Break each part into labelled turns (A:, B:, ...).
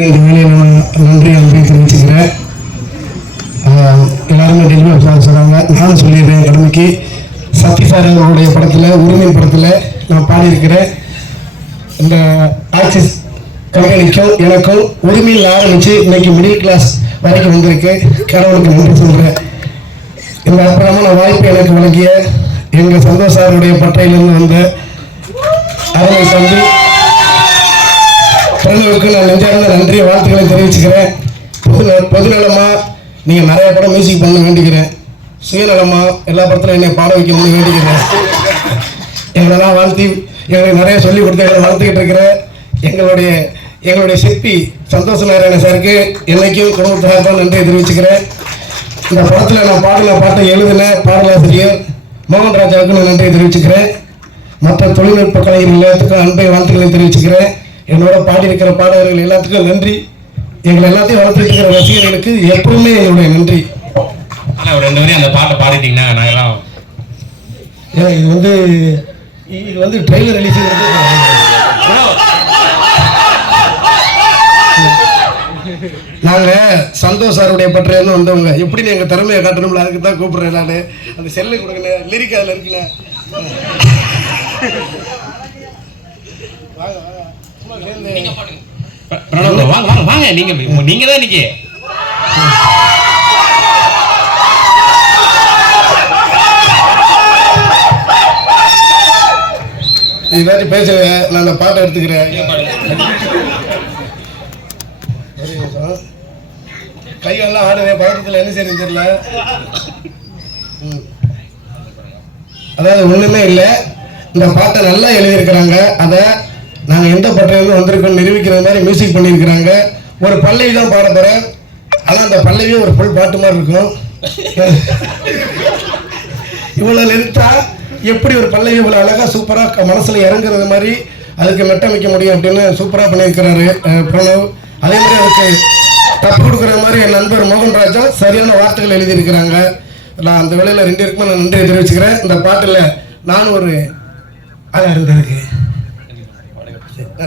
A: இந்த நன்றி நன்றி தெரிவிச்சுக்கிறேன். எல்லாருமே டெலிவரி சார் சொல்கிறாங்க நானும் சொல்லிடுறேன் கடமைக்கு. சக்தி சார் அவருடைய படத்தில் உரிமை படத்தில் நான் பாடியிருக்கிறேன். இந்த ஆக்சிஸ் கம்பெனிக்கும் எனக்கும் உரிமையில் ஆரம்பித்து இன்னைக்கு மிடில் கிளாஸ் வரைக்கும் வந்திருக்கு. கடவுளுக்கு நன்றி சொல்கிறேன் இந்த அற்புதமான வாய்ப்பு எனக்கு வழங்கிய எங்கள் சந்தோஷ் சாருடைய பட்டையிலிருந்து வந்த அருமை தம்பி பிறந்தவருக்கு நான் நெஞ்சார்ந்த நன்றிய வாழ்த்துக்களை தெரிவிச்சுக்கிறேன். பொது பொதுநலமா நீங்கள் நிறைய படம் மியூசிக் பண்ண வேண்டிக்கிறேன். சுயநலமாக எல்லா படத்துலையும் என்னை பாட வைக்கணும்னு வேண்டிக்கிறேன். எங்களெல்லாம் வாழ்த்தி எங்களுக்கு நிறைய சொல்லிக் கொடுத்து எங்களை வளர்த்துக்கிட்டு இருக்கிற எங்களுடைய எங்களுடைய சிற்பி சந்தோஷ நாராயண சாருக்கு என்னைக்கும் தான் நன்றியை தெரிவிச்சுக்கிறேன். இந்த படத்தில் நான் பாடின பாட்டை எழுதின பாடலாசிரியர் மோகன் ராஜாவுக்கு நான் நன்றியை தெரிவிச்சுக்கிறேன். மற்ற தொழில்நுட்ப கலைஞர்கள் எல்லாத்துக்கும் அன்பை வாழ்த்துக்களை தெரிவிச்சுக்கிறேன். என்னோட பாடியிருக்கிற பாடகர்கள் எல்லாத்துக்கும் நன்றி. எங்களை எல்லாத்தையும் வளர்த்துட்டு இருக்கிற ரசிகர்களுக்கு எப்பவுமே எங்களுடைய நன்றி.
B: ஆனா ஒரு ரெண்டு வரையும் அந்த பாட்டை பாடிட்டீங்கன்னா நான் எல்லாம்
A: ஏன்னா இது வந்து இது வந்து ட்ரெய்லர் ரிலீஸ் நாங்க சந்தோஷ் சாருடைய பற்றையில வந்தவங்க. எப்படி எங்க திறமையை காட்டணும்ல அதுக்கு தான் கூப்பிடுறேன் நான். அந்த செல்லை கொடுங்க லிரிக் அதில் இருக்குல்ல. வாங்க வாங்க.
B: பிரணவ் வாங்க வாங்க வாங்க. நீங்க நீங்க தான் இன்னைக்கு.
A: ஏதாச்சும் பேசுங்க நான் அந்த பாட்டை எடுத்துக்கிறேன். கையெல்லாம் ஆடுவேன் பதட்டத்தில் என்ன செய்யணும் தெரியல. அதாவது ஒண்ணுமே இல்லை. இந்த பாட்டை நல்லா எழுதியிருக்கிறாங்க. அதை நாங்கள் எந்த பட்டையிலிருந்து வந்திருக்கோம் நிரூபிக்கிற மாதிரி மியூசிக் பண்ணியிருக்கிறாங்க. ஒரு பல்லவி தான் பாட போகிறேன் ஆனால் அந்த பல்லவியே ஒரு ஃபுல் பாட்டு மாதிரி இருக்கும். இவ்வளோ லென்த்தா எப்படி ஒரு பல்லவி இவ்வளோ அழகாக சூப்பராக மனசில் இறங்குறது மாதிரி அதுக்கு மெட்டமைக்க முடியும் அப்படின்னு சூப்பராக பண்ணியிருக்கிறாரு பிரணவ். அதே மாதிரி அதுக்கு தப்பு கொடுக்குற மாதிரி என் நண்பர் மோகன் ராஜா சரியான வார்த்தைகள் எழுதியிருக்கிறாங்க. நான் அந்த வேலையில் ரெண்டு இருக்குமே நான் நன்றியை தெரிவிச்சுக்கிறேன். இந்த பாட்டில் நான் ஒரு அழகாக இருந்ததுக்கு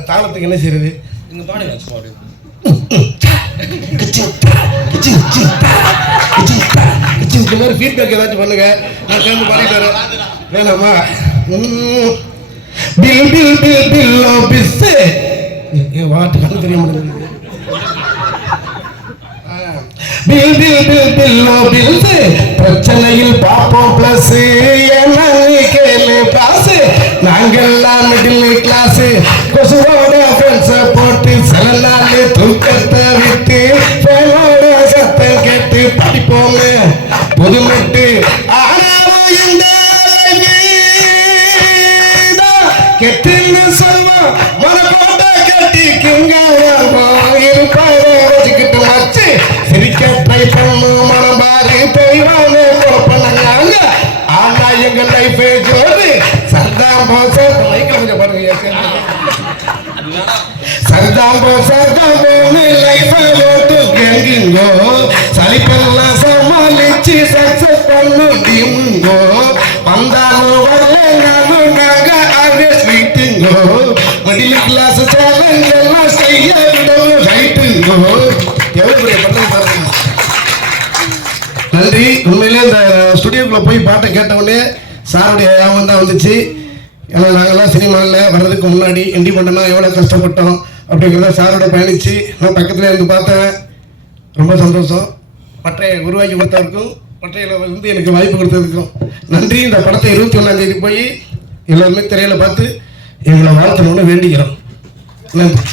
A: தாளத்துக்கு என்ன செய்யறது
B: நீங்க பாடுங்க பாடு
A: இந்த மாதிரி ஃபீட்பேக் ஏதாச்சும் பண்ணுங்க. நான் சேர்ந்து பாடிட்டு வரேன். வேணாமா. பில் பில் பில் பில்லோ பிஸ்ஸு ஏன் வாட்டு கண்ணு தெரிய மாட்டேங்குது. பில் பில் பில் பில்லோ பில்ஸு பிரச்சனையில் பார்ப்போம் ப்ளஸ் என்ன கேளு பாஸ் நாங்கெல்லாம் மிடில் கிளாஸ் எங்க லைஃப் சர்தாம் போச மைக்கில் கொஞ்சம் பாருங்க சர்தாம் போச லைஃப் ஓட்டு கெங்கிங்கோ சலிப்பெல்லாம் சமாளிச்சு சக்சஸ் பண்ணு டீமுங்கோ. வந்தாலும் வரலனாலும் நாங்க ஆல்வேஸ் வெயிட்டுங்கோ மிடில் கிளாஸ் சேலஞ்ச் எல்லாம் செய்ய விடவும் ரைட்டுங்கோ எவ்வளவு பெரிய பண்ணது பாருங்க. நன்றி. உண்மையிலே இந்த ஸ்டுடியோக்குள்ள போய் பாட்டை கேட்டவுடனே சாருடைய ஞாபகம் தான் வந்துச்சு. ஏன்னா நாங்கள்லாம் சினிமாவில் வர்றதுக்கு முன்னாடி இண்டிபெண்டனா எவ்வளோ கஷ்டப்பட்டோம் அப்படிங்கிறத சாரோட பயணிச்சு நான் பக்கத்தில் இருந்து பார்த்தேன். ரொம்ப சந்தோஷம். பற்றையை உருவாக்கி கொடுத்தவருக்கும் பற்றையில் வந்து எனக்கு வாய்ப்பு கொடுத்ததுக்கும் நன்றி. இந்த படத்தை இருபத்தி ஒன்றாந்தேதி போய் எல்லாருமே திரையில் பார்த்து எங்களை வாழ்த்தணும்னு வேண்டிக்கிறோம் நன்றி.